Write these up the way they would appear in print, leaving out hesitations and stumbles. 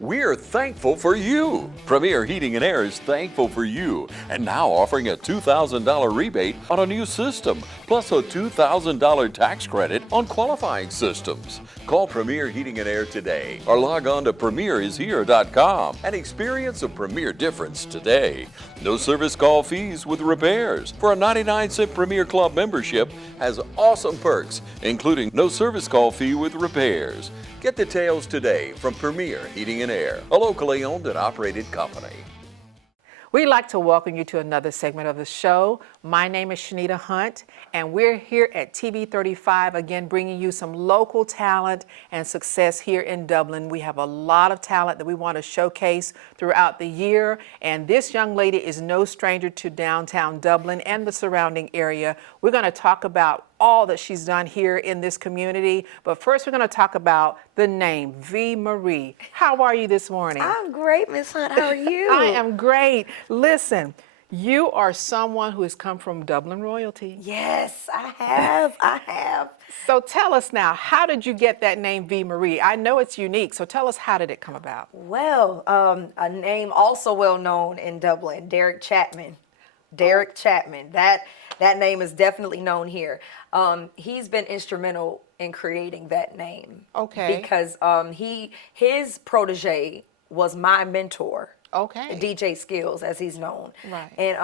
We're thankful for you. Premier Heating and Air is thankful for you and now offering a $2,000 rebate on a new system, plus a $2,000 tax credit on qualifying systems. Call Premier Heating and Air today or log on to premierishere.com and experience a Premier difference today. No service call fees with repairs. For a 99-cent Premier Club membership has awesome perks, including no service call fee with repairs. Get details today from Premier Heating and Air, a locally owned and operated company. We'd like to welcome you to another segment of the show. My name is Shenita Hunt, and we're here at TV 35, again, bringing you some local talent and success here in Dublin. We have a lot of talent that we want to showcase throughout the year, and this young lady is no stranger to downtown Dublin and the surrounding area. We're going to talk about all that she's done here in this community. But first, we're going to talk about the name, V. Marie. How are you this morning? I'm great, Miss Hunt. How are you? I am great. Listen, you are someone who has come from Dublin royalty. Yes, I have. So tell us now, how did you get that name, V. Marie? I know it's unique, so tell us, how did it come about? Well, a name also well known in Dublin, Derek Chapman. Derek Chapman. That name is definitely known here. He's been instrumental in creating that name. Okay. Because his protege was my mentor. Okay. DJ Skills, as he's known. Right. In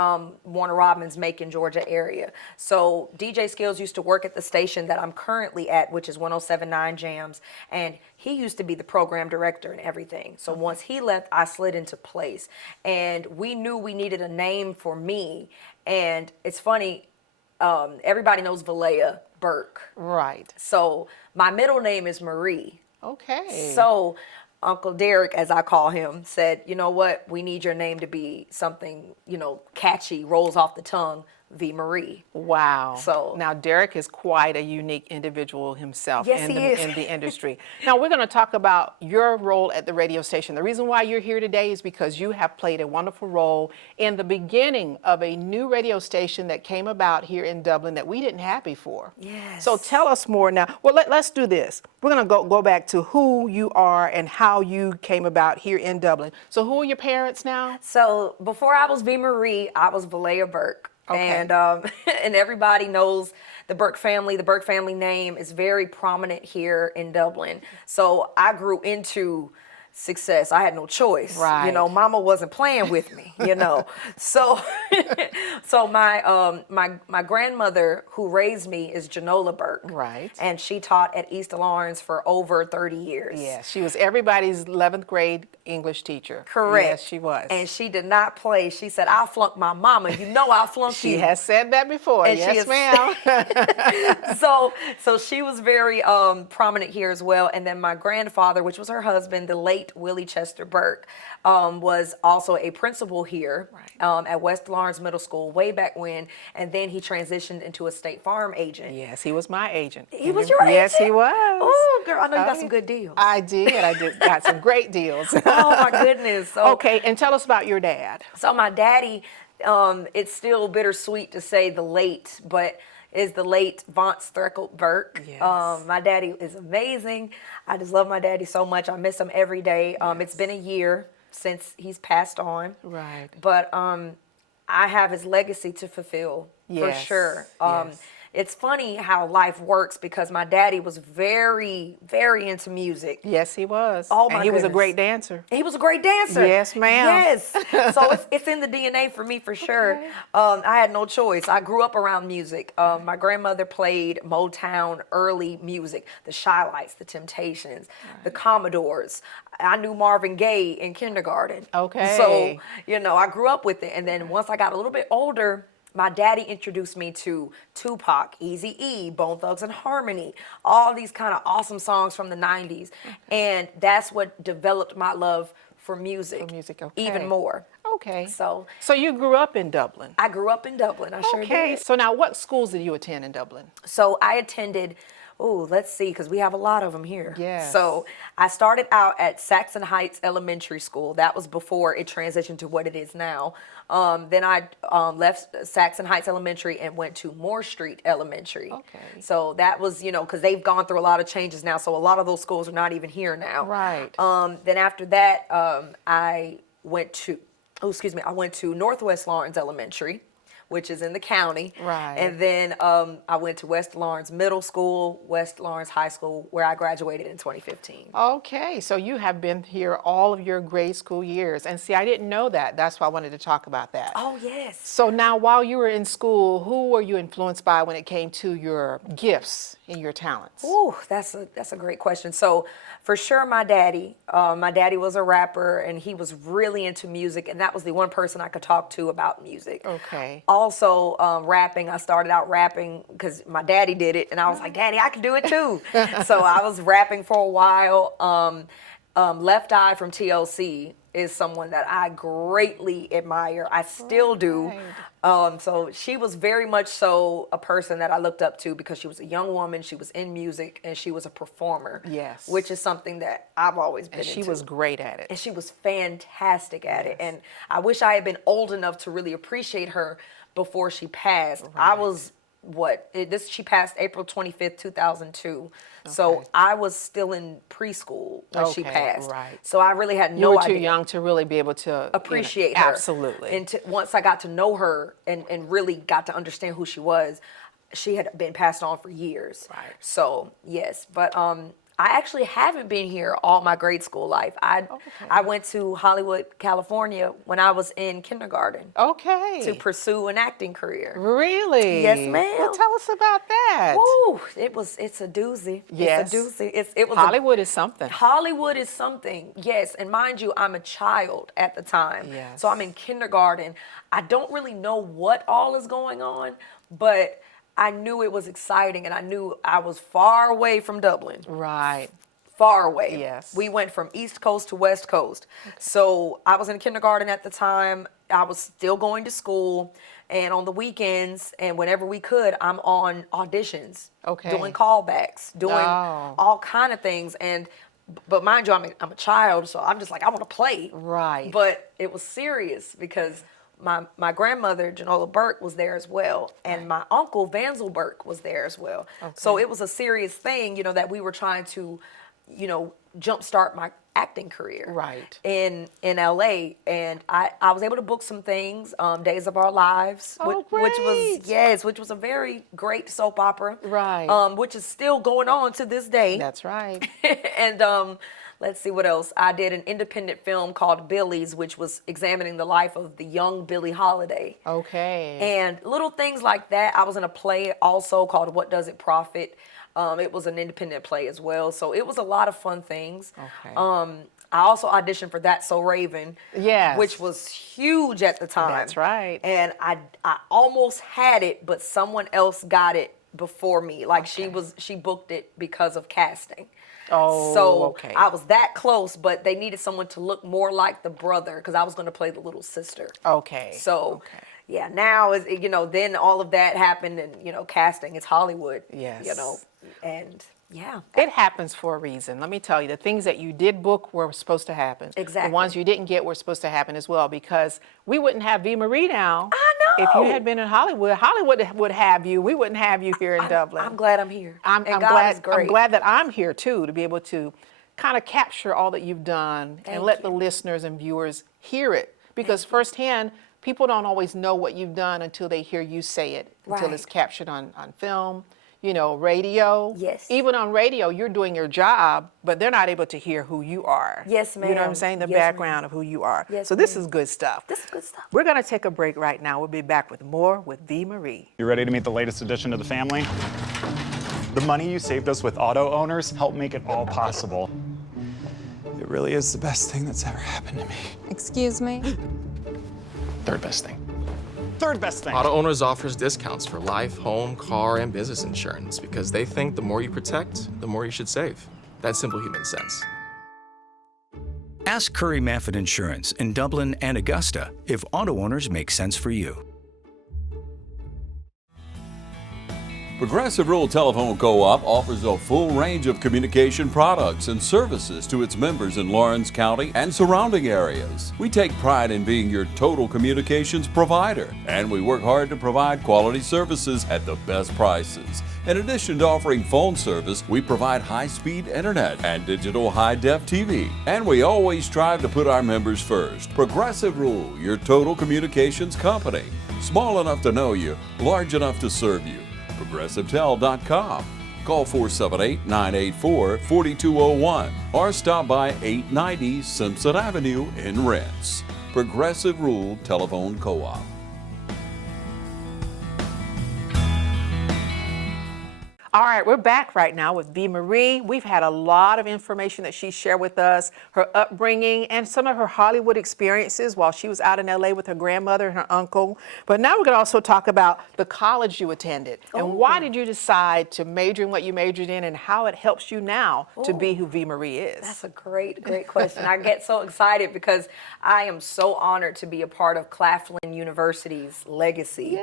Warner Robins, Macon, Georgia area. So DJ Skills used to work at the station that I'm currently at, which is 107.9 Jams, and he used to be the program director and everything. So once he left, I slid into place, and we knew we needed a name for me. And it's funny, everybody knows Valaya Burke. Right. So my middle name is Marie. Okay. So Uncle Derek, as I call him, said, you know what, we need your name to be something, catchy, rolls off the tongue, V. Marie. Wow. So now Derek is quite a unique individual himself Yes, in he is. the industry. Now we're going to talk about your role at the radio station. The reason why you're here today is because you have played a wonderful role in the beginning of a new radio station that came about here in Dublin that we didn't have before. Yes. So tell us more now. Well, let's do this. We're going to go back to who you are and how you came about here in Dublin. So who are your parents now? So before I was V. Marie, I was Valaya Burke. Okay. And and everybody knows the Burke family. The Burke family name is very prominent here in Dublin. So I grew into success. I had no choice. Right. Mama wasn't playing with me, So so my grandmother who raised me is Janola Burke. Right. And she taught at East Lawrence for over 30 years. Yes, she was everybody's 11th grade English teacher. Correct. Yes, she was. And she did not play. She said, I'll flunk my mama. I'll flunk you. She has said that before. And yes, ma'am. So she was very prominent here as well. And then my grandfather, which was her husband, the late Willie Chester Burke, was also a principal here at West Lawrence Middle School way back when. And then he transitioned into a State Farm agent. Yes, he was my agent. He was your agent? Yes, he was. Oh, girl, I know you got some good deals. I did. Got some great deals. Oh, my goodness. So, okay, and tell us about your dad. So my daddy, it's still bittersweet to say the late, but is the late Vance Threckle Burke. Yes. My daddy is amazing. I just love my daddy so much. I miss him every day. It's been a year since he's passed on. Right. But I have his legacy to fulfill for sure. Yes. It's funny how life works because my daddy was very, very into music. Yes, he was. Oh, and my he was a goodness. great dancer. He was a great dancer. Yes, ma'am. Yes. So it's in the DNA for me for sure. Okay. I had no choice. I grew up around music. My grandmother played Motown early music, the Shy-Lights, the Temptations, the Commodores. I knew Marvin Gaye in kindergarten. Okay. So, I grew up with it. And then once I got a little bit older, my daddy introduced me to Tupac, Eazy-E, Bone Thugs and Harmony, all these kind of awesome songs from the 90s. And that's what developed my love for music, okay. even more. Okay. So you grew up in Dublin. I grew up in Dublin. I sure Okay. did. So now what schools did you attend in Dublin? So I attended Oh, let's see, because we have a lot of them here. Yes. So I started out at Saxon Heights Elementary School. That was before it transitioned to what it is now. Then I left Saxon Heights Elementary and went to Moore Street Elementary. Okay. So that was, because they've gone through a lot of changes now. So a lot of those schools are not even here now. Right. Then after that, I went to Northwest Lawrence Elementary, which is in the county. Right. And then I went to West Lawrence Middle School, West Lawrence High School, where I graduated in 2015. Okay, so you have been here all of your grade school years. And see, I didn't know that. That's why I wanted to talk about that. Oh, yes. So now, while you were in school, who were you influenced by when it came to your gifts and your talents? Ooh, that's a great question. So for sure, my daddy. My daddy was a rapper, and he was really into music, and that was the one person I could talk to about music. Okay. Also, rapping. I started out rapping because my daddy did it, and I was like, Daddy, I can do it too. So I was rapping for a while. Left Eye from TLC is someone that I greatly admire. I still do. So she was very much so a person that I looked up to because she was a young woman, she was in music, and she was a performer. Yes. Which is something that I've always been And she into. was great at it. And she was fantastic at it. And I wish I had been old enough to really appreciate her before she passed. I was, she passed April 25th, 2002. So I was still in preschool when she passed. Right. So I really had You no were idea. too young to really be able to Appreciate her. Absolutely. And once I got to know her and really got to understand who she was, she had been passed on for years. Right. So yes, but I actually haven't been here all my grade school life. I went to Hollywood, California when I was in kindergarten Okay. to pursue an acting career. Really? Yes, ma'am. Well, tell us about that. Woo! It's a doozy. Yes. It's a doozy. It was Hollywood is something. Hollywood is something, yes. And mind you, I'm a child at the time. Yes. So I'm in kindergarten. I don't really know what all is going on, but I knew it was exciting, and I knew I was far away from Dublin. Right. Far away. Yes. We went from East Coast to West Coast. Okay. So I was in kindergarten at the time. I was still going to school, and on the weekends and whenever we could, I'm on auditions, doing callbacks, doing all kind of things. But mind you, I'm a child, so I'm just like, I want to play. Right. But it was serious because my grandmother, Genola Burke, was there as well. And my uncle, Vansel Burke, was there as well. Okay. So it was a serious thing, that we were trying to, jumpstart my acting career. Right. In LA. And I was able to book some things, Days of Our Lives, which was a very great soap opera. Right. Which is still going on to this day. That's right. And let's see what else. I did an independent film called Billy's, which was examining the life of the young Billie Holiday. Okay. And little things like that. I was in a play also called What Does It Profit? It was an independent play as well. So it was a lot of fun things. Okay. I also auditioned for That's So Raven, yes, which was huge at the time. That's right. And I almost had it, but someone else got it before me. Like she booked it because of casting. Oh, so okay. I was that close, but they needed someone to look more like the brother because I was going to play the little sister. Okay. So, yeah, now is then all of that happened, and casting. It's Hollywood. Yes. And yeah, it happens for a reason. Let me tell you, the things that you did book were supposed to happen. Exactly. The ones you didn't get were supposed to happen as well, because we wouldn't have V. Marie now. I know. If you had been in Hollywood, Hollywood would have you. We wouldn't have you here in Dublin. I'm glad I'm here. I'm God glad. is great. I'm glad that I'm here too, to be able to kind of capture all that you've done and let the listeners and viewers hear it, because firsthand, people don't always know what you've done until they hear you say it, until it's captured on film, radio. Yes. Even on radio, you're doing your job, but they're not able to hear who you are. Yes, ma'am. You know what I'm saying? The background of who you are. Yes, so this is good stuff. This is good stuff. We're going to take a break right now. We'll be back with more with V. Marie. You ready to meet the latest addition to the family? The money you saved us with auto owners helped make it all possible. It really is the best thing that's ever happened to me. Excuse me? Third best thing. Third best thing. Auto Owners offers discounts for life, home, car, and business insurance because they think the more you protect, the more you should save. That's simple human sense. Ask Curry Maffin Insurance in Dublin and Augusta if auto owners make sense for you. Progressive Rural Telephone Co-op offers a full range of communication products and services to its members in Lawrence County and surrounding areas. We take pride in being your total communications provider, and we work hard to provide quality services at the best prices. In addition to offering phone service, we provide high-speed internet and digital high-def TV. And we always strive to put our members first. Progressive Rural, your total communications company. Small enough to know you, large enough to serve you. ProgressiveTel.com. Call 478-984-4201 or stop by 890 Simpson Avenue in Rents. Progressive Rural Telephone Co-op. All right, we're back right now with V. Marie. We've had a lot of information that she shared with us, her upbringing and some of her Hollywood experiences while she was out in LA with her grandmother and her uncle. But now we're going to also talk about the college you attended and why did you decide to major in what you majored in and how it helps you now to be who V. Marie is. That's a great question. I get so excited because I am so honored to be a part of Claflin University's legacy.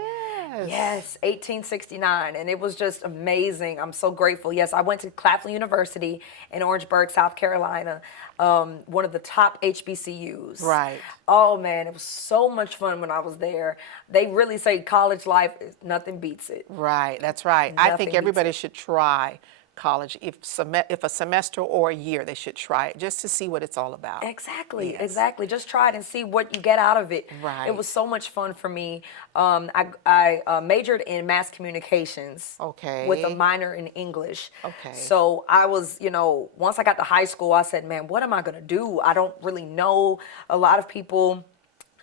Yes, 1869, and it was just amazing. I'm so grateful. Yes, I went to Claflin University in Orangeburg, South Carolina, one of the top HBCUs. Right. Oh, man, it was so much fun when I was there. They really say college life, nothing beats it. Right, that's right. I think Nothing everybody beats should try college. If a semester or a year, they should try it just to see what it's all about. Exactly, Yes. exactly. Just try it and see what you get out of it. Right. It was so much fun for me. I majored in mass communications. Okay. With a minor in English. Okay. So I was, once I got to high school, I said, man, what am I going to do? I don't really know. A lot of people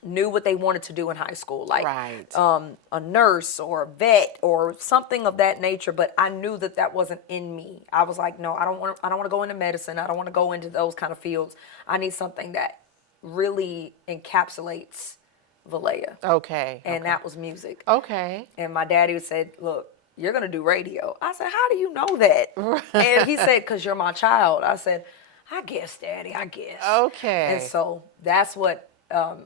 knew what they wanted to do in high school, like Right. A nurse or a vet or something of that nature. But I knew that that wasn't in me. I was like, no, I don't want to go into medicine. I don't want to go into those kind of fields. I need something that really encapsulates Valaya. Okay. And that was music. Okay. And my daddy said, look, you're going to do radio. I said, how do you know that? And he said, because you're my child. I said, I guess, Daddy, I guess. Okay. And so that's what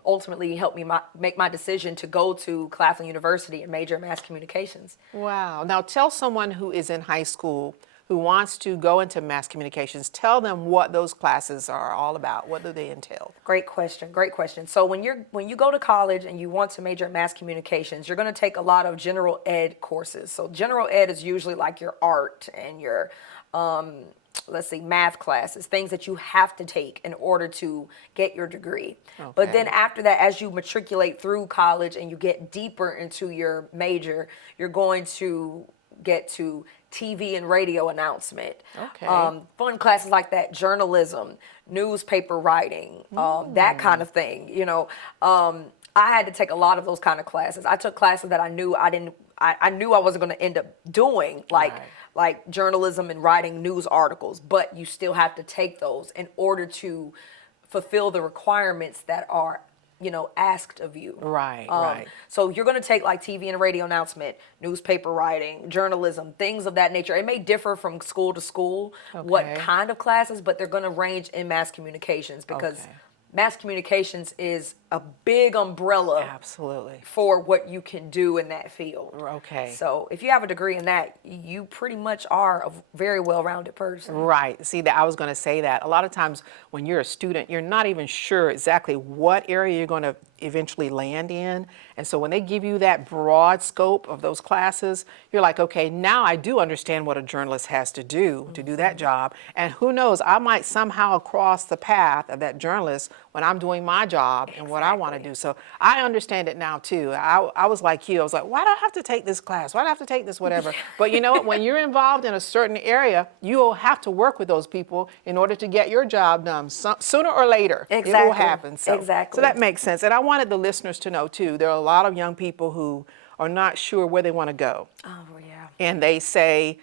ultimately helped me make my decision to go to Claflin University and major in mass communications. Wow. Now tell someone who is in high school who wants to go into mass communications, tell them what those classes are all about. What do they entail? Great question. Great question. So when you go to college and you want to major in mass communications, you're going to take a lot of general ed courses. So general ed is usually like your art and your math classes, things that you have to take in order to get your degree. But then after that, as you matriculate through college and you get deeper into your major, you're going to get to TV and radio announcement. Okay. Fun classes like that, journalism, newspaper writing, that kind of thing. I had to take a lot of those kind of classes. I took classes that I knew I wasn't going to end up doing, like journalism and writing news articles, but you still have to take those in order to fulfill the requirements that are, asked of you. Right, right. So you're going to take like TV and radio announcement, newspaper writing, journalism, things of that nature. It may differ from school to school, what kind of classes, but they're going to range in mass communications because mass communications is a big umbrella Absolutely. for what you can do in that field. Okay. So if you have a degree in that, you pretty much are a very well-rounded person. Right. See, that I was going to say that. A lot of times when you're a student, you're not even sure exactly what area you're going to eventually land in. And so when they give you that broad scope of those classes, you're like, okay, now I do understand what a journalist has to do that job. And who knows, I might somehow cross the path of that journalist when I'm doing my job and what I want to do. So I understand it now too. I was like you. I was like, why do I have to take this class? Why do I have to take this whatever? But you know what? When you're involved in a certain area, you will have to work with those people in order to get your job done. Sooner or later, it will happen. So that makes sense. And I wanted the listeners to know too, there are a lot of young people who are not sure where they want to go. Oh, yeah. And they say,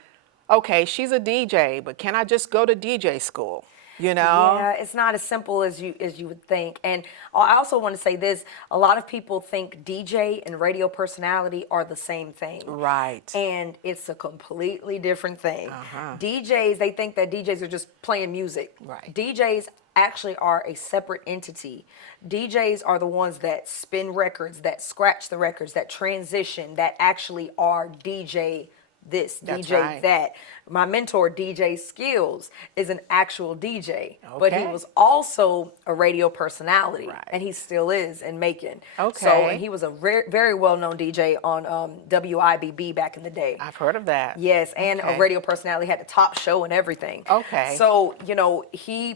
okay, she's a DJ, but can I just go to DJ school? Yeah, it's not as simple as you would think. And I also want to say this, a lot of people think DJ and radio personality are the same thing. Right. And it's a completely different thing. DJs, they think that DJs are just playing music. Right. DJs actually are a separate entity. DJs are the ones that spin records, that scratch the records, that transition, that actually are DJ this, That's DJ right. that. My mentor, DJ Skills, is an actual DJ, but he Okay. was also a radio personality, Right. and he still is in Macon. So, Okay. and he was a very well-known DJ on WIBB back in the day. I've heard of that. Yes, and a Okay. radio personality, had the top show and everything. Okay. So, you know,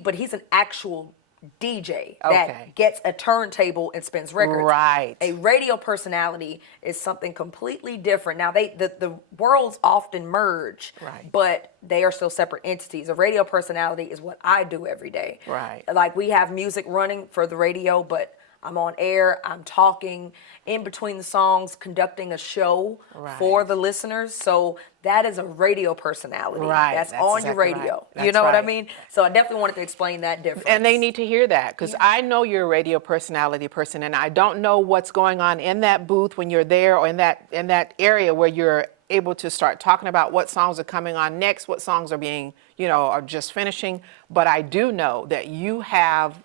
but he's an actual DJ that Okay. gets a turntable and spins records. Right. A radio personality is something completely different. Now, the worlds often merge, Right. but they are still separate entities. A radio personality is what I do every day. Right. Like, we have music running for the radio, but I'm on air, I'm talking in between the songs, conducting a show for Right. the listeners. So that is a radio personality. Right, That's that's on your exactly radio. right. You That's know what I right. mean? So I definitely wanted to explain that difference. And they need to hear that, because I know you're a radio personality person, and I don't know what's going on in that booth when you're there, or in that area where you're able to start talking about what songs are coming on next, what songs are being, are just finishing. But I do know that you have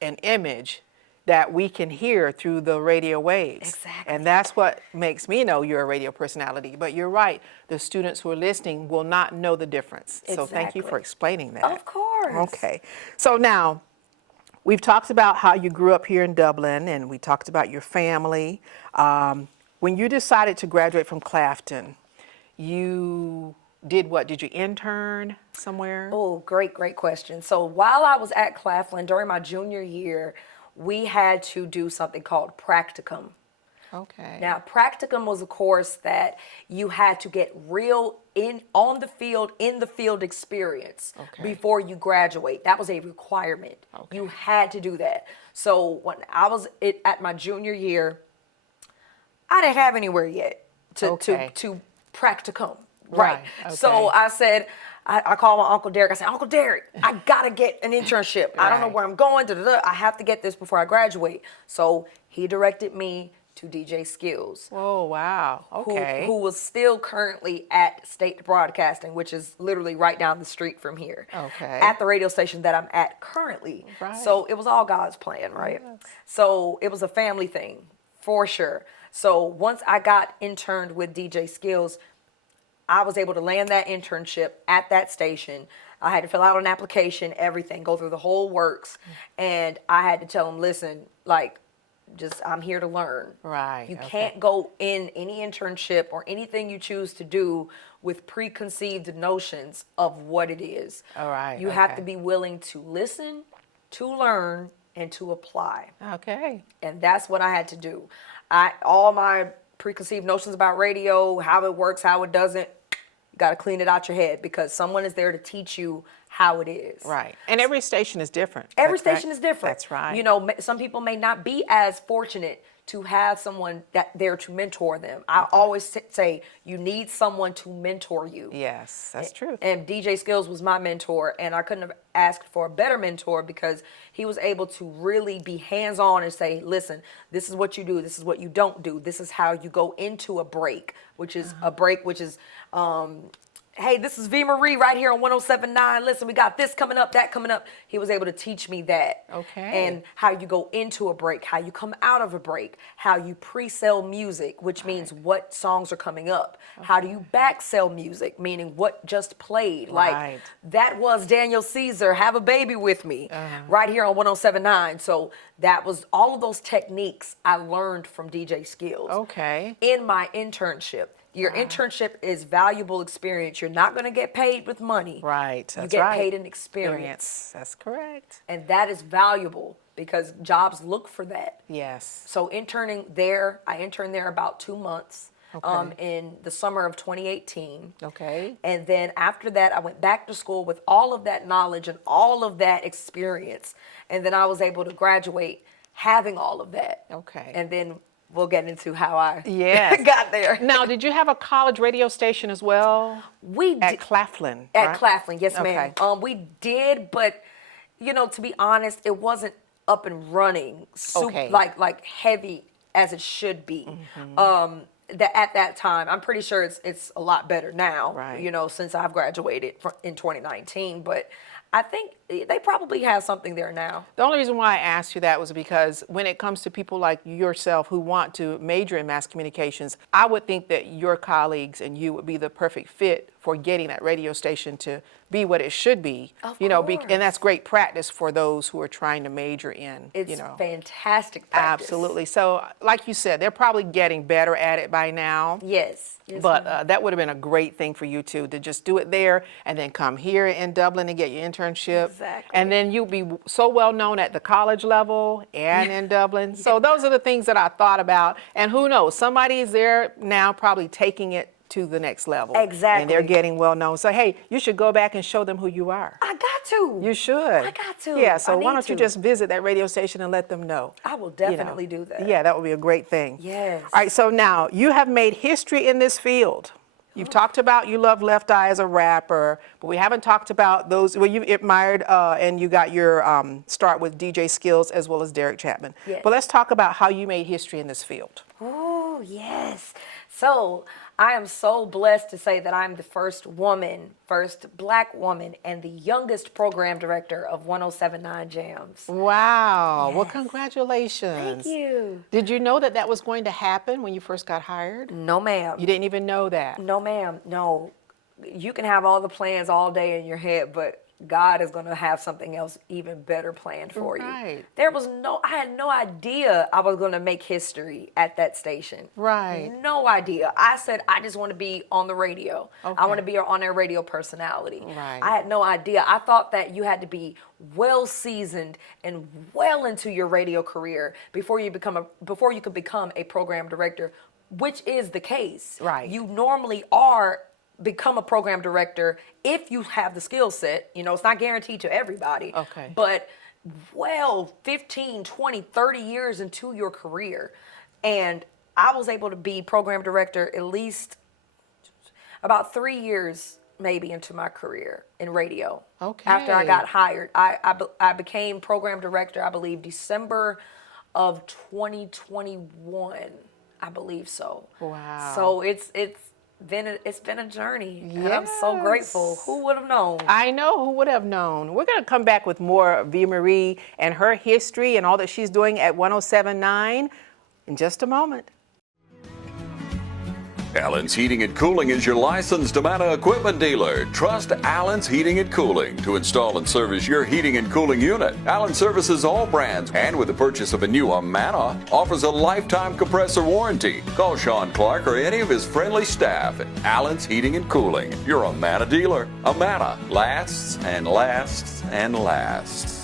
an image that we can hear through the radio waves. Exactly. And that's what makes me know you're a radio personality. But you're right, the students who are listening will not know the difference. So thank you for Exactly. explaining that. Of course. Okay. So now, we've talked about how you grew up here in Dublin, and we talked about your family. When you decided to graduate from Clafton, you did what? Did you intern somewhere? Oh, great question. So while I was at Claflin during my junior year, we had to do something called practicum. Okay. Now, practicum was a course that you had to get real in the field experience Okay. before you graduate. That was a requirement. Okay. You had to do that. So when I was at my junior year, I didn't have anywhere yet Okay. to practicum. Right, Right. So okay. I said, I called my Uncle Derek. I said, Uncle Derek, I gotta get an internship. I don't know Right. where I'm going. I have to get this before I graduate. So he directed me to DJ Skills, Oh, wow. Okay. who was still currently at State Broadcasting, which is literally right down the street from here. Okay. At the radio station that I'm at currently. Right. So it was all God's plan, right? So it was a family thing, for sure. So once I got interned with DJ Skills, I was able to land that internship at that station. I had to fill out an application, everything, go through the whole works. And I had to tell them, listen, I'm here to learn. Right, You okay. can't go in any internship or anything you choose to do with preconceived notions of what it is. All right, You have okay. to be willing to listen, to learn, and to apply. Okay. And that's what I had to do. All my preconceived notions about radio, how it works, how it doesn't, you got to clean it out your head, because someone is there to teach you how it is. Right. And every station is different. Every That's right. station is different. That's right. You know, some people may not be as fortunate to have someone there to mentor them. I always say you need someone to mentor you. Yes, that's true. And DJ Skills was my mentor, and I couldn't have asked for a better mentor, because he was able to really be hands-on and say, listen, this is what you do, this is what you don't do, this is how you go into a break, which is hey, this is V. Marie right here on 107.9. Listen, we got this coming up, that coming up. He was able to teach me that. Okay. And how you go into a break, how you come out of a break, how you pre-sell music, which means what songs are coming up. How do you back sell music, meaning what just played. Right. Like, that was Daniel Caesar, Have a Baby with Me, right here on 107.9. So that was all of those techniques I learned from DJ Skills. Okay. In my internship. Your internship is valuable experience. You're not going to get paid with money. Right. You That's get right. paid in experience. That's correct. And that is valuable, because jobs look for that. Yes. So interning there, I interned there about 2 months in the summer of 2018. Okay. And then after that, I went back to school with all of that knowledge and all of that experience. And then I was able to graduate having all of that. Okay. And then we'll get into how I Yes. got there. Now, did you have a college radio station as well? We At did. Claflin. At right? Claflin, yes, ma'am. Okay. We did, but to be honest, it wasn't up and running, Okay. like heavy as it should be. That at that time, I'm pretty sure it's a lot better now. Right. Since I've graduated in 2019, but I think they probably have something there now. The only reason why I asked you that was because when it comes to people like yourself who want to major in mass communications, I would think that your colleagues and you would be the perfect fit for getting that radio station to be what it should be. Of And that's great practice for those who are trying to major in. It's fantastic practice. Absolutely. So, like you said, they're probably getting better at it by now. Yes. But that would have been a great thing for you to just do it there and then come here in Dublin and get your internship. Exactly. And then you'll be so well known at the college level and in Dublin. So those are the things that I thought about. And who knows, somebody's there now probably taking it to the next level. Exactly. And they're getting well known. So, hey, you should go back and show them who you are. I got to. You should. I got to. Yeah, so I why need don't you to. just visit that radio station and let them know? I will definitely do that. Yeah, that would be a great thing. Yes. All right, so now you have made history in this field. You've talked about you love Left Eye as a rapper, but we haven't talked about those. Well, you admired and you got your start with DJ skills as well as Derek Chapman. Yes. But let's talk about how you made history in this field. Oh, yes. So I am so blessed to say that I'm the first Black woman, and the youngest program director of 1079 Jams. Wow. Well, Yes. congratulations. Thank you. Did you know that that was going to happen when you first got hired? No, ma'am. You didn't even know that? No, ma'am. No. You can have all the plans all day in your head, but God is going to have something else even better planned for Right. you. I had no idea I was going to make history at that station. Right. No idea. I said, I just want to be on the radio. I Okay. want to be an on-air radio personality. Right. I had no idea. I thought that you had to be well seasoned and well into your radio career before you could become a program director, which is the case. Right. You normally become a program director if you have the skill set. It's not guaranteed to everybody. Okay. But 15, 20, 30 years into your career. And I was able to be program director at least about 3 years maybe into my career in radio. Okay. After I got hired. I became program director, I believe, December of 2021. I believe so. Wow. So it's been a journey, and I'm so grateful. Yes. Who would have known? I know, who would have known? We're going to come back with more V. Marie and her history and all that she's doing at 1079 in just a moment. Allen's Heating and Cooling is your licensed Amana equipment dealer. Trust Allen's Heating and Cooling to install and service your heating and cooling unit. Allen services all brands, and with the purchase of a new Amana, offers a lifetime compressor warranty. Call Sean Clark or any of his friendly staff at Allen's Heating and Cooling, your Amana dealer. Amana lasts and lasts and lasts.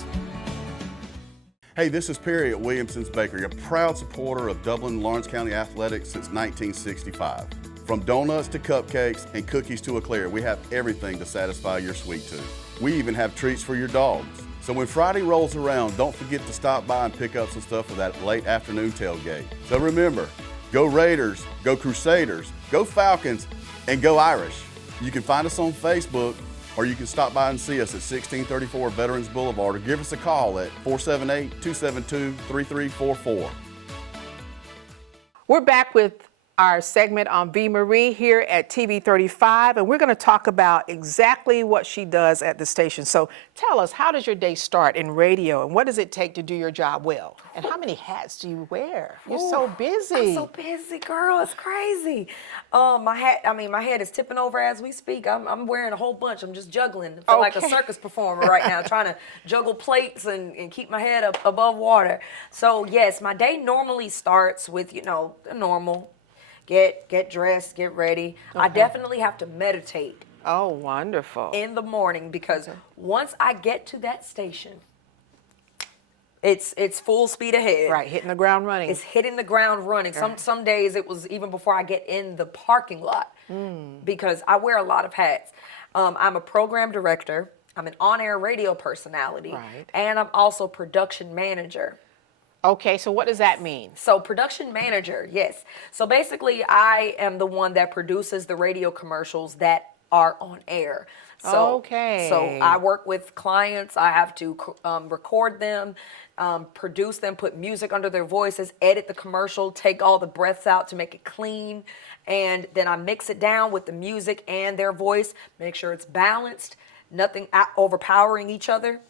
Hey, this is Perry at Williamson's Bakery, a proud supporter of Dublin and Lawrence County athletics since 1965. From donuts to cupcakes and cookies to eclair, we have everything to satisfy your sweet tooth. We even have treats for your dogs. So when Friday rolls around, don't forget to stop by and pick up some stuff for that late afternoon tailgate. So remember, go Raiders, go Crusaders, go Falcons, and go Irish. You can find us on Facebook, or you can stop by and see us at 1634 Veterans Boulevard, or give us a call at 478-272-3344. We're back with our segment on V. Marie here at TV 35, and we're going to talk about exactly what she does at the station. So tell us, how does your day start in radio, and what does it take to do your job well? And how many hats do you wear? You're so busy. I'm so busy, girl. It's crazy. My head is tipping over as we speak. I'm wearing a whole bunch. I'm just juggling. I feel like a Okay. circus performer right now, trying to juggle plates and keep my head up above water. So yes, my day normally starts with, the normal. Get dressed, get ready. I definitely have to meditate Oh, wonderful. in the morning, because once I get to that station, it's full speed ahead. Right, hitting the ground running. It's hitting the ground running. Some days it was even before I get in the parking lot, because I wear a lot of hats. I'm a program director. I'm an on-air radio personality, Right. and I'm also production manager. Okay, so what does that mean? So production manager, yes. So basically, I am the one that produces the radio commercials that are on air. So, Okay. So I work with clients. I have to record them, produce them, put music under their voices, edit the commercial, take all the breaths out to make it clean, and then I mix it down with the music and their voice, make sure it's balanced. nothing overpowering each other.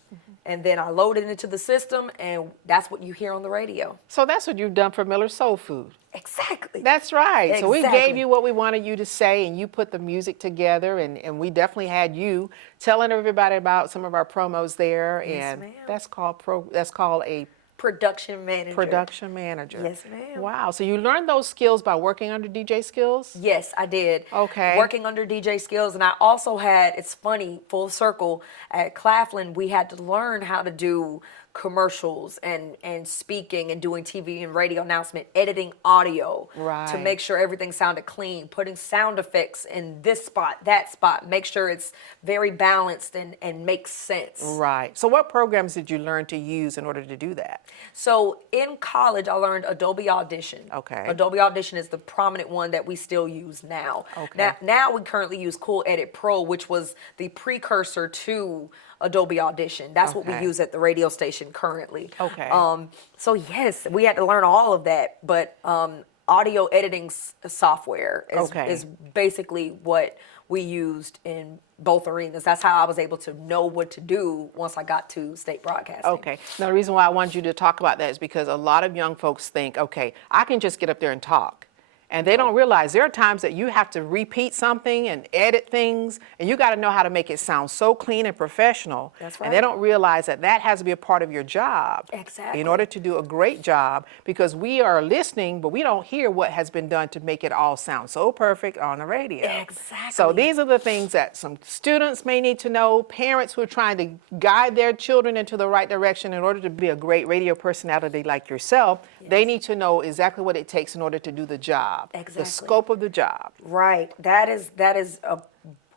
And then I load it into the system, and that's what you hear on the radio. So that's what you've done for Miller Soul Food. Exactly. That's right. So we gave Exactly. you what we wanted you to say, and you put the music together, and we definitely had you telling everybody about some of our promos there. Yes, and ma'am. that's called a Production manager. production manager. Yes, ma'am. Wow. So you learned those skills by working under DJ Skills? Yes, I did. Okay. Working under DJ Skills. And I also had, it's funny, full circle, at Claflin, we had to learn how to do commercials and speaking and doing TV and radio announcement, editing audio to Right. make sure everything sounded clean, putting sound effects in this spot, that spot, make sure it's very balanced and makes sense. Right. So what programs did you learn to use in order to do that? So in college, I learned Adobe Audition. Okay. Adobe Audition is the prominent one that we still use now. Okay. Now we currently use Cool Edit Pro, which was the precursor to Adobe Audition. That's what we Okay. use at the radio station currently. Okay. So yes, we had to learn all of that, but audio editing software Okay. is basically what we used in both arenas. That's how I was able to know what to do once I got to state broadcasting. Okay. Now, the reason why I wanted you to talk about that is because a lot of young folks think, okay, I can just get up there and talk. And they don't realize there are times that you have to repeat something and edit things, and you got to know how to make it sound so clean and professional. That's And they right. don't realize that that has to be a part of your job. Exactly. In order to do a great job, because we are listening, but we don't hear what has been done to make it all sound so perfect on the radio. Exactly. So these are the things that some students may need to know, parents who are trying to guide their children into the right direction in order to be a great radio personality like yourself. They need to know exactly what it takes in order to do the job. Exactly. The scope of the job. Right. That is a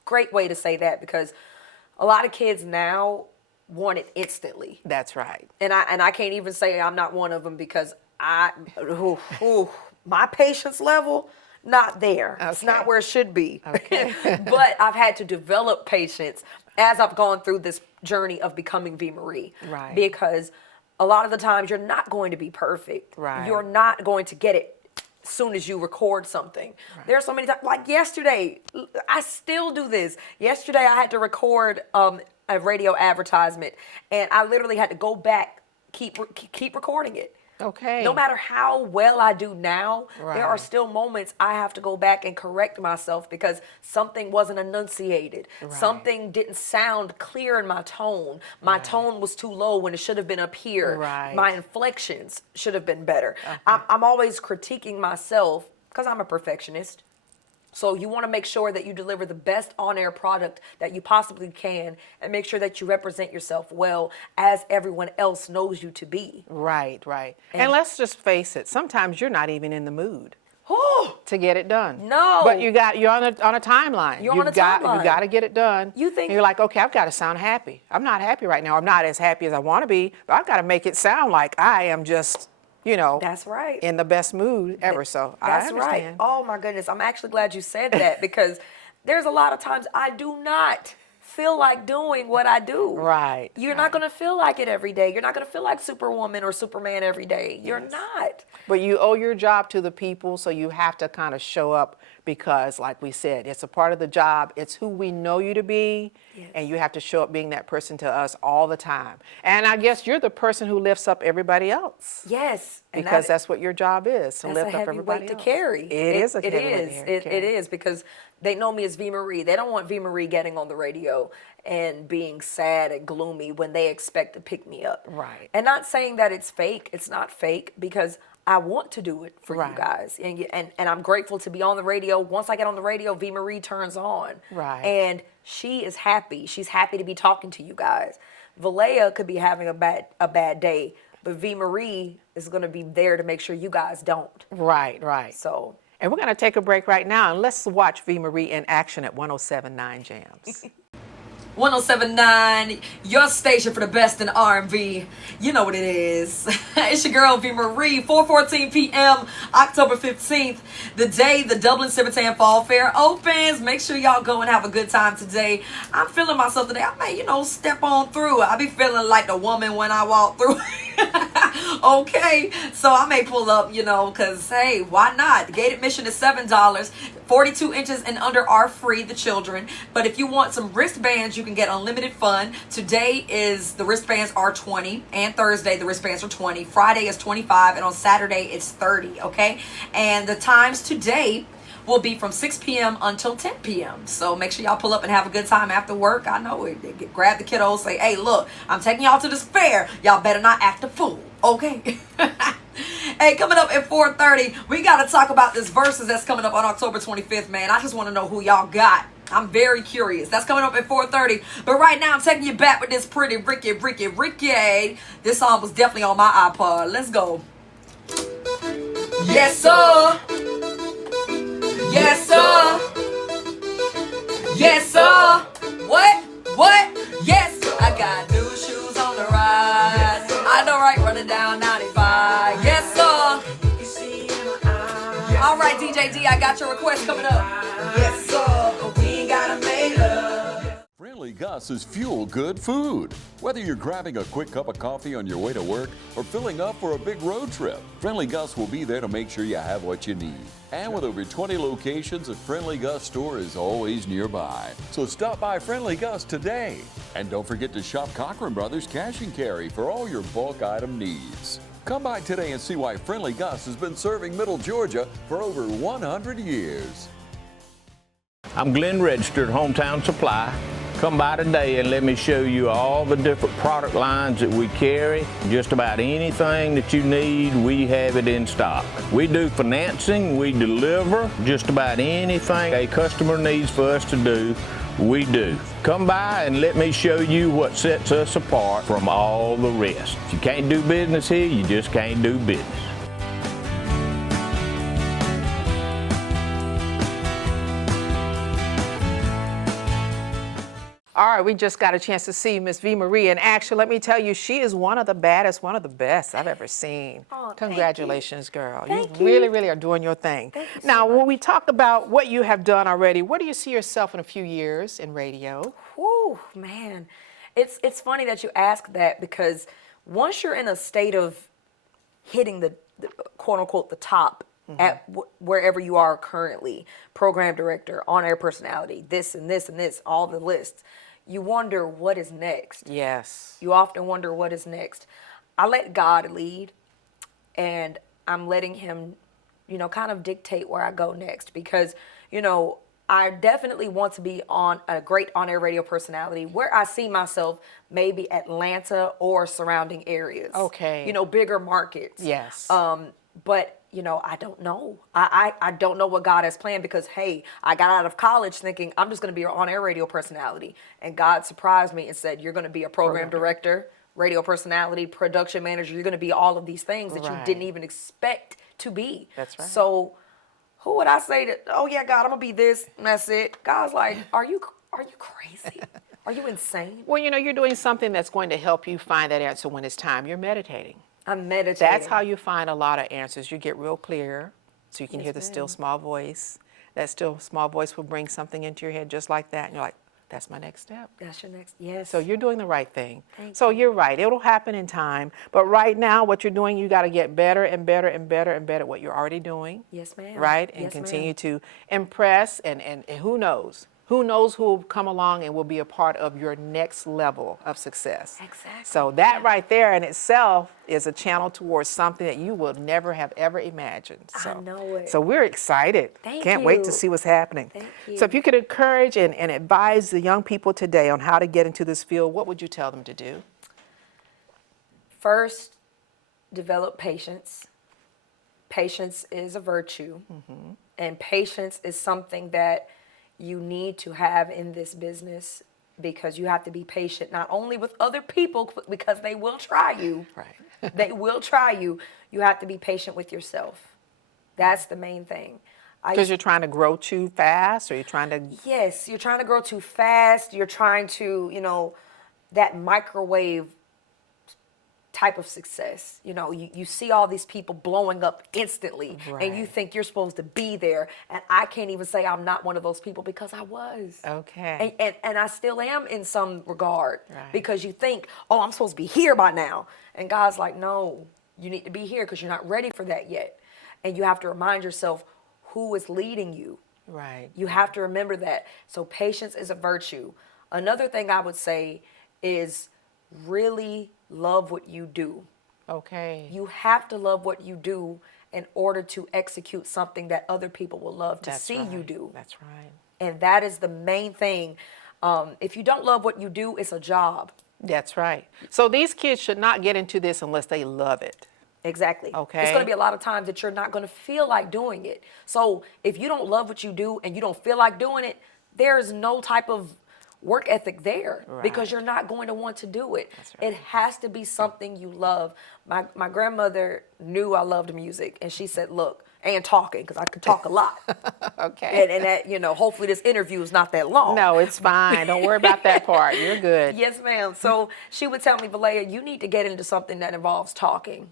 great way to say that, because a lot of kids now want it instantly. That's right. And I can't even say I'm not one of them, because my patience level, not there. It's Okay. not where it should be. Okay. But I've had to develop patience as I've gone through this journey of becoming V. Marie. Right. Because a lot of the times you're not going to be perfect. Right. You're not going to get it as soon as you record something. There's so many times, like yesterday, I still do this. Yesterday I had to record a radio advertisement, and I literally had to go back, keep recording it. Okay. No matter how well I do now, there are Right. still moments I have to go back and correct myself because something wasn't enunciated. Right. Something didn't sound clear in my tone. My tone was too low when it should have been up here. Right. My inflections should have been better. I'm always critiquing myself because I'm a perfectionist. So you want to make sure that you deliver the best on-air product that you possibly can, and make sure that you represent yourself well as everyone else knows you to be. Right, right. And let's just face it, sometimes you're not even in the mood Oh, to get it done. No. But you're on a timeline. You're on a timeline. You got to get it done. You think- And you're like, okay, I've got to sound happy. I'm not happy right now. I'm not as happy as I want to be, but I've got to make it sound like I am just, that's right. in the best mood ever. So That's I right. understand. Oh my goodness. I'm actually glad you said that, because there's a lot of times I do not feel like doing what I do. Right, You're not going to feel like it every day. You're not going to feel like Superwoman or Superman every day. You're not. But you owe your job to the people, so you have to kind of show up because, like we said, it's a part of the job. It's who we know you to be, and you have to show up being that person to us all the time. And I guess you're the person who lifts up everybody else. Yes. And Because that's what your job is, to that's lift a up heavy everybody weight to else. carry. It is a it heavy weight is. to carry. It is, because they know me as V. Marie. They don't want V. Marie getting on the radio and being sad and gloomy when they expect to pick me up. Right. And not saying that it's fake. It's not fake, because I want to do it for Right. you guys. And I'm grateful to be on the radio. Once I get on the radio, V. Marie turns on. Right. And she is happy. She's happy to be talking to you guys. Valaya could be having a bad day, but V. Marie is going to be there to make sure you guys don't. Right, right. So And we're going to take a break right now, and let's watch V. Marie in action at 107.9 Jams. 107.9, your station for the best in R&B. You know what it is. It's your girl V. Marie. 4:14 p.m. October 15th, the day the Dublin Civitan Fall Fair opens. Make sure y'all go and have a good time today. I'm feeling myself today. I may, step on through. I be feeling like the woman when I walk through. Okay, so I may pull up, because, hey, why not? The gate admission is $7. 42 inches and under are free, the children. But if you want some wristbands, you can get unlimited fun. Today is the wristbands are 20, and Thursday the wristbands are 20. Friday is 25, and on Saturday it's 30, okay? And the times today will be from 6 p.m. until 10 p.m. So make sure y'all pull up and have a good time after work. I know it. Grab the kiddos, say, hey, look, I'm taking y'all to this fair. Y'all better not act a fool, okay? Hey, coming up at 4:30, we got to talk about this Versus that's coming up on October 25th, man. I just want to know who y'all got. I'm very curious. That's coming up at 4:30. But right now, I'm taking you back with this pretty Ricky. This song was definitely on my iPod. Let's go. Yes, sir. Yes, sir. Yes, sir. What? Yes, I got new shoes on the ride. I know, right? Running down 95. Yes, sir. All right, DJ D, I got your request coming up. Yes, sir. We gotta make love. Friendly Gus is fuel good food. Whether you're grabbing a quick cup of coffee on your way to work or filling up for a big road trip, Friendly Gus will be there to make sure you have what you need. And with over 20 locations, a Friendly Gus store is always nearby. So stop by Friendly Gus today. And don't forget to shop Cochran Brothers Cash and Carry for all your bulk item needs. Come by today and see why Friendly Gus has been serving Middle Georgia for over 100 years. I'm Glenn Registered, Hometown Supply. Come by today and let me show you all the different product lines that we carry. Just about anything that you need, we have it in stock. We do financing, we deliver just about anything a customer needs for us to do, we do. Come by and let me show you what sets us apart from all the rest. If you can't do business here, you just can't do business. All right, we just got a chance to see Miss V. Marie in action. Let me tell you, she is one of the baddest, one of the best I've ever seen. Oh, congratulations, girl. Thank you really are doing your thing. Now, when we talk about what you have done already, where do you see yourself in a few years in radio? Whew, man. It's funny that you ask that, because once you're in a state of hitting the quote unquote the top at wherever you are currently, program director, on-air personality, this and this and this, all the lists, you wonder what is next. Yes. You often wonder what is next. I let God lead, and I'm letting him, kind of dictate where I go next, because, I definitely want to be on a great on-air radio personality where I see myself, maybe Atlanta or surrounding areas. Okay. Bigger markets. Yes. But I don't know. I don't know what God has planned, because, hey, I got out of college thinking I'm just going to be an on-air radio personality. And God surprised me and said, you're going to be a program director, radio personality, production manager. You're going to be all of these things that you didn't even expect to be. That's right. So who would I say that, oh, yeah, God, I'm going to be this, and that's it? God's like, are you crazy? Are you insane? Well, you're doing something that's going to help you find that answer when it's time. You're meditating. I'm meditating. That's how you find a lot of answers. You get real clear, so you can hear the still small voice. That still small voice will bring something into your head just like that, and you're like, that's my next step. That's your next, yes. So you're doing the right thing. Thank so you're right. It'll happen in time. But right now, what you're doing, you got to get better and better and better and better at what you're already doing. Yes, ma'am. Right? And Yes, continue ma'am. to impress, and who knows? Who knows who will come along and will be a part of your next level of success. Exactly. So that right there in itself is a channel towards something that you would never have ever imagined. So, I know it. So we're excited. Thank Can't wait you. to see what's happening. Thank you. So if you could encourage and advise the young people today on how to get into this field, what would you tell them to do? First, develop patience. Patience is a virtue, and patience is something that you need to have in this business, because you have to be patient not only with other people, because they will try you. Right. They will try you. You have to be patient with yourself. That's the main thing. Because you're trying to grow too fast, or you're trying to... Yes, you're trying to grow too fast. You're trying to, that microwave type of success. You see all these people blowing up instantly, and you think you're supposed to be there. And I can't even say I'm not one of those people, because I was. Okay. And I still am in some regard, Right. because you think, oh, I'm supposed to be here by now. And God's like, no, you need to be here, because you're not ready for that yet. And you have to remind yourself who is leading you. Right. You have to remember that. So patience is a virtue. Another thing I would say is really love what you do. Okay. You have to love what you do in order to execute something that other people will love to That's see you right. do. That's right. And that is the main thing. If you don't love what you do, it's a job. That's right. So these kids should not get into this unless they love it. Exactly. Okay. It's going to be a lot of times that you're not going to feel like doing it. So if you don't love what you do and you don't feel like doing it, there's no type of work ethic there because Right. you're not going to want to do it. That's right. It has to be something you love. My grandmother knew I loved music, and she said, look, and talking, because I could talk a lot. Okay. And that, you know, hopefully this interview is not that long. No, it's fine. Don't worry about that part. You're good. Yes, ma'am. So she would tell me, Valaya, you need to get into something that involves talking.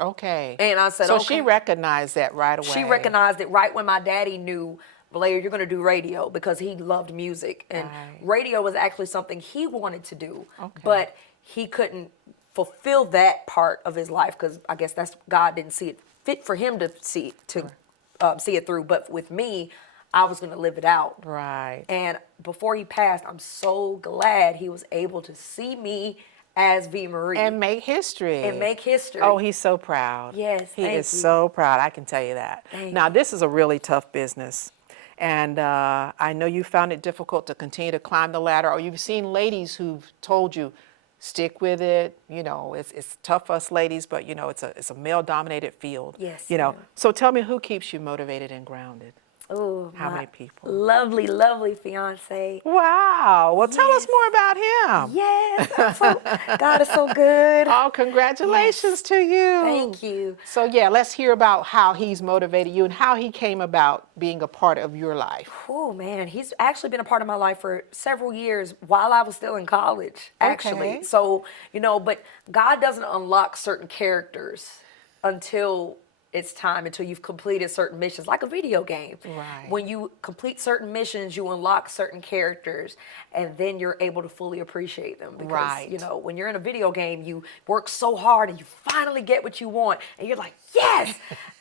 Okay. And I said, so okay. she recognized that right away. She recognized it right when my daddy knew, Valaya, you're going to do radio, because he loved music. And Right. radio was actually something he wanted to do. Okay. But he couldn't fulfill that part of his life because I guess that's God didn't see it fit for him to see it through. But with me, I was going to live it out. Right. And before he passed, I'm so glad he was able to see me as V. Marie. And make history. And make history. Oh, he's so proud. Yes, He thank is you. so proud. I can tell you that. Thank Now, this is a really tough business. And I know you found it difficult to continue to climb the ladder, or you've seen ladies who've told you, stick with it. You know, it's tough for us ladies, but you know, it's a male-dominated field. Yes, You know, ma'am. so tell me who keeps you motivated and grounded? Ooh, How my many people? Lovely, lovely fiance. Wow. Well, tell us Yes. more about him. Yes, God is so good. Oh, congratulations to you. Thank you. So yeah, let's hear about how he's motivated you and how he came about being a part of your life. Oh man, he's actually been a part of my life for several years while I was still in college, actually. Okay. So, you know, but God doesn't unlock certain characters until it's time, until you've completed certain missions, like a video game. Right. When you complete certain missions, you unlock certain characters, and then you're able to fully appreciate them. Because, Right. you know, when you're in a video game, you work so hard and you finally get what you want, and you're like, yes!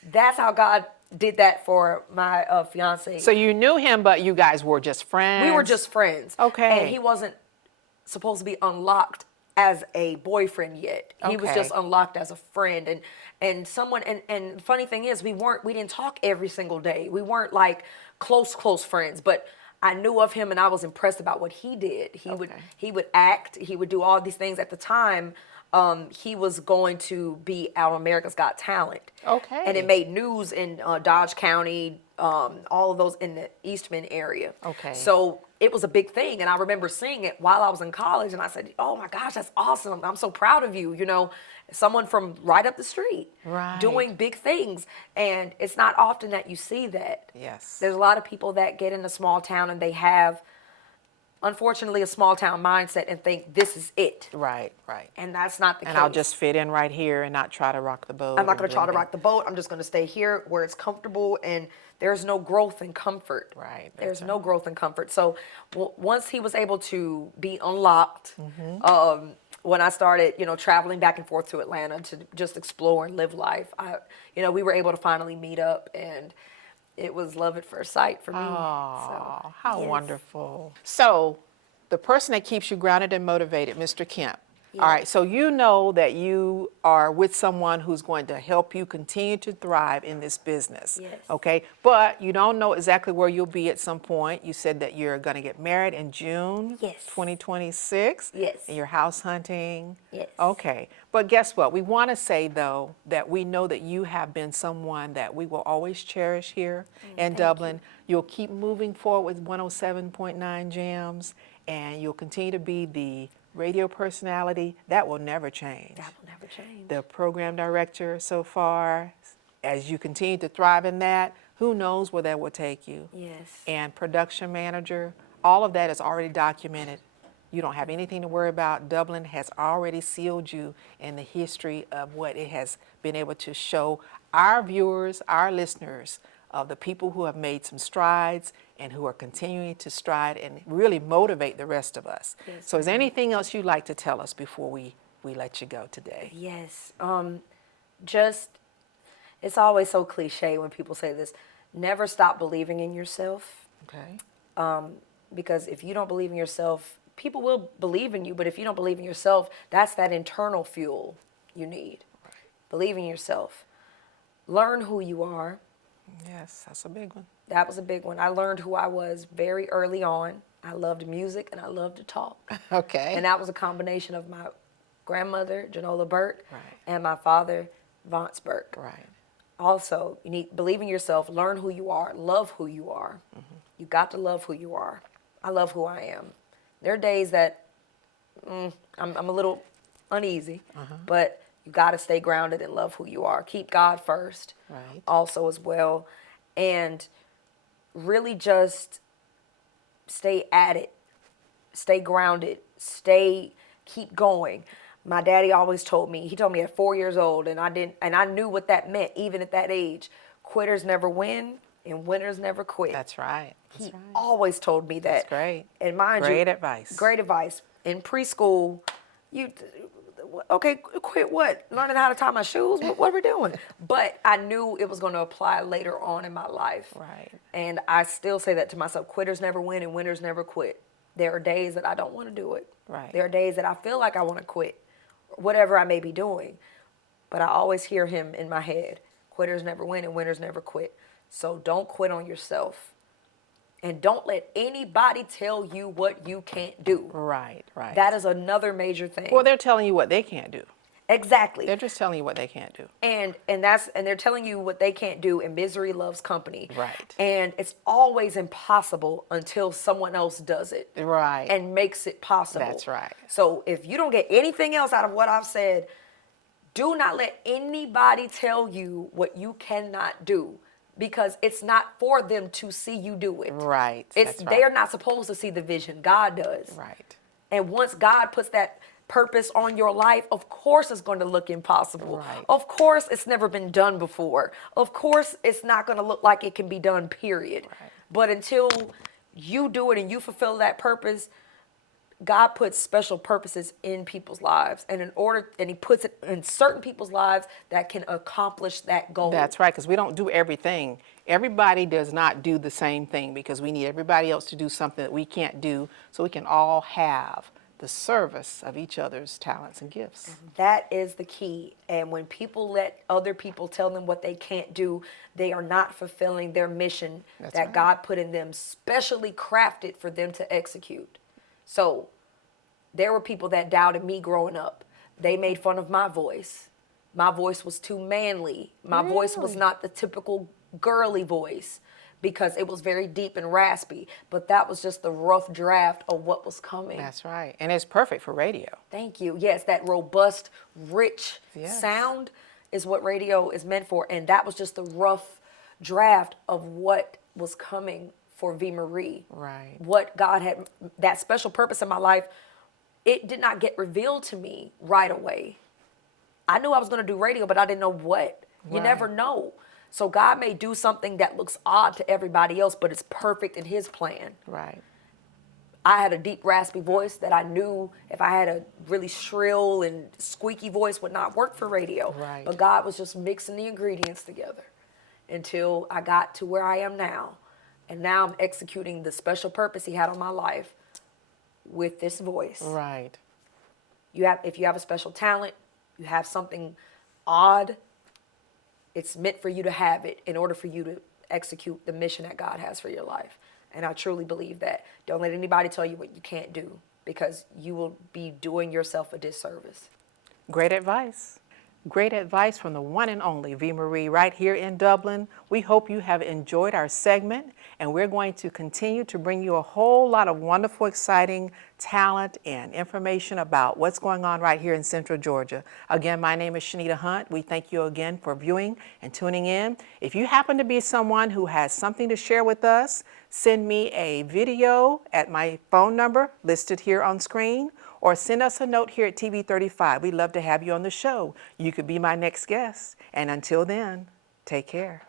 That's how God did that for my fiance. So you knew him, but you guys were just friends? We were just friends. Okay. And he wasn't supposed to be unlocked as a boyfriend yet. He was Okay. just unlocked as a friend and someone and the funny thing is we didn't talk every single day. We weren't like close friends, but I knew of him and I was impressed about what he did. He would act, he would do all these things. At the time, he was going to be out on America's Got Talent. Okay. And it made news in Dodge County, all of those in the Eastman area. Okay. So it was a big thing. And I remember seeing it while I was in college. And I said, oh my gosh, that's awesome. I'm so proud of you. You know, someone from right up the street Right. doing big things. And it's not often that you see that. Yes. There's a lot of people that get in a small town and they have, unfortunately, a small town mindset and think this is it. Right, right. And that's not the And case. I'll just fit in right here and not try to rock the boat. I'm not or going to do try to anything. rock the boat. I'm just going to stay here where it's comfortable and there's no growth and comfort. Right, There's that's no growth and comfort. So once he was able to be unlocked, when I started, you know, traveling back and forth to Atlanta to just explore and live life, we were able to finally meet up and it was love at first sight for me. Oh, how yes. wonderful. So, the person that keeps you grounded and motivated, Mr. Kemp. All right, Yes. so you know that you are with someone who's going to help you continue to thrive in this business. Yes. Okay, but you don't know exactly where you'll be at some point. You said that you're going to get married in June Yes. 2026. Yes. And you're house hunting. Yes. Okay, but guess what? We want to say, though, that we know that you have been someone that we will always cherish here in Dublin. You'll keep moving forward with 107.9 Jams, and you'll continue to be the radio personality. That will never change. That will never change. The program director so far, as you continue to thrive in that, who knows where that will take you. Yes. And production manager, all of that is already documented. You don't have anything to worry about. Dublin has already sealed you in the history of what it has been able to show our viewers, our listeners, of the people who have made some strides and who are continuing to stride and really motivate the rest of us. Yes, So is there anything else you'd like to tell us before we let you go today? Yes. It's always so cliche when people say this. never stop believing in yourself. Okay. Because if you don't believe in yourself, people will believe in you, but if you don't believe in yourself, that's that internal fuel you need. Right. Believe in yourself. Learn who you are. Yes, that's a big one. That was a big one. I learned who I was very early on. I loved music and I loved to talk. Okay. And that was a combination of my grandmother, Janola Burke, Right. and my father, Vance Burke. Right. Also, you need believe in yourself, learn who you are, love who you are. Mm-hmm. You got to love who you are. I love who I am. There are days that I'm a little uneasy, but you got to stay grounded and love who you are. Keep God first, Right. also as well, and really just stay at it, stay grounded, keep going. My daddy always told me, he told me at 4 years old, and I knew what that meant even at that age. Quitters never win and winners never quit. That's right. He That's right. always told me that. That's great. And mind Great you, advice. Great advice. In preschool, okay, quit what? Learning how to tie my shoes? What are we doing? But I knew it was going to apply later on in my life. Right. And I still say that to myself, quitters never win and winners never quit. There are days that I don't want to do it. Right. There are days that I feel like I want to quit, whatever I may be doing. But I always hear him in my head, quitters never win and winners never quit. So don't quit on yourself. And don't let anybody tell you what you can't do. Right. Right. That is another major thing. Well, they're telling you what they can't do. Exactly. They're just telling you what they can't do. And they're telling you what they can't do, and misery loves company. Right. And it's always impossible until someone else does it. Right. And makes it possible. That's right. So if you don't get anything else out of what I've said, do not let anybody tell you what you cannot do, because it's not for them to see you do it. Right. It's That's right. they're not supposed to see the vision. God does. Right. And once God puts that purpose on your life, of course it's going to look impossible. Right. Of course it's never been done before. Of course it's not going to look like it can be done, period. Right. But until you do it and you fulfill that purpose, God puts special purposes in people's lives, and he puts it in certain people's lives that can accomplish that goal. That's right, because we don't do everything. Everybody does not do the same thing, because we need everybody else to do something that we can't do, so we can all have the service of each other's talents and gifts. That is the key. And when people let other people tell them what they can't do, they are not fulfilling their mission That's that right. God put in them, specially crafted for them to execute. So there were people that doubted me growing up. They made fun of my voice. My voice was too manly. My voice was not the typical girly voice, because it was very deep and raspy. But that was just the rough draft of what was coming. That's right, and it's perfect for radio. Thank you. Yes, that robust, rich Yes. sound is what radio is meant for. And that was just the rough draft of what was coming for V. Marie. Right. What God had, that special purpose in my life, it did not get revealed to me right away. I knew I was going to do radio, but I didn't know what. You Right. never know. So God may do something that looks odd to everybody else, but it's perfect in his plan. Right. I had a deep, raspy voice that I knew if I had a really shrill and squeaky voice would not work for radio. Right. But God was just mixing the ingredients together until I got to where I am now. And now I'm executing the special purpose he had on my life with this voice. Right. If you have a special talent, you have something odd, it's meant for you to have it in order for you to execute the mission that God has for your life. And I truly believe that. Don't let anybody tell you what you can't do, because you will be doing yourself a disservice. Great advice. Great advice from the one and only V. Marie right here in Dublin. We hope you have enjoyed our segment, and we're going to continue to bring you a whole lot of wonderful, exciting talent and information about what's going on right here in Central Georgia. Again, my name is Shenita Hunt. We thank you again for viewing and tuning in. If you happen to be someone who has something to share with us, send me a video at my phone number listed here on screen, or send us a note here at TV 35. We'd love to have you on the show. You could be my next guest. And until then, take care.